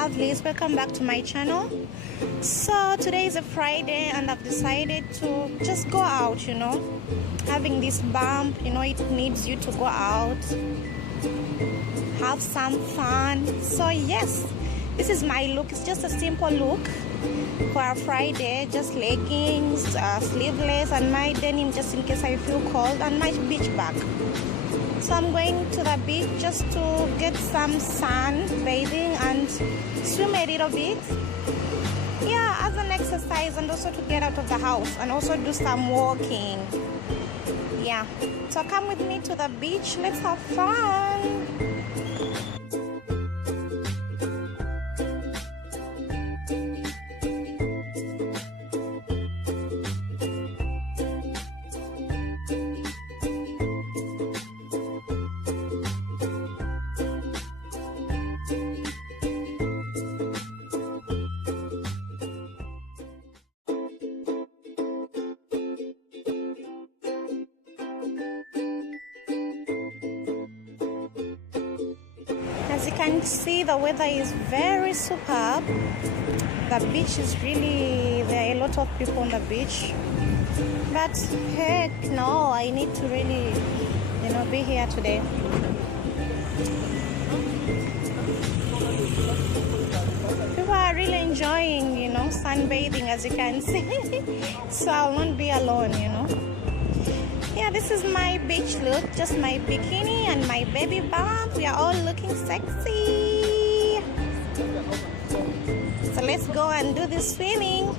lovelies, welcome back to my channel. So today is a Friday and I've decided to just go out, you know, having this bump, you know, it needs you to go out, have some fun. So yes, this is my look. It's just a simple look for a Friday, just leggings, sleeveless, and my denim just in case I feel cold, and my beach bag. So I'm going to the beach just to get some sun bathing and swim a little bit, yeah, as an exercise, and also to get out of the house and also do some walking. Yeah, so come with me to the beach, let's have fun. As you can see, the weather is very superb. The beach is really, there are a lot of people on the beach. But heck no, I need to really, you know, be here today. People are really enjoying, you know, sunbathing, as you can see. So I'll not be alone, you know. Yeah, this is my beach look, just my bikini and my baby bump. We are all looking sexy. So let's go and do this swimming.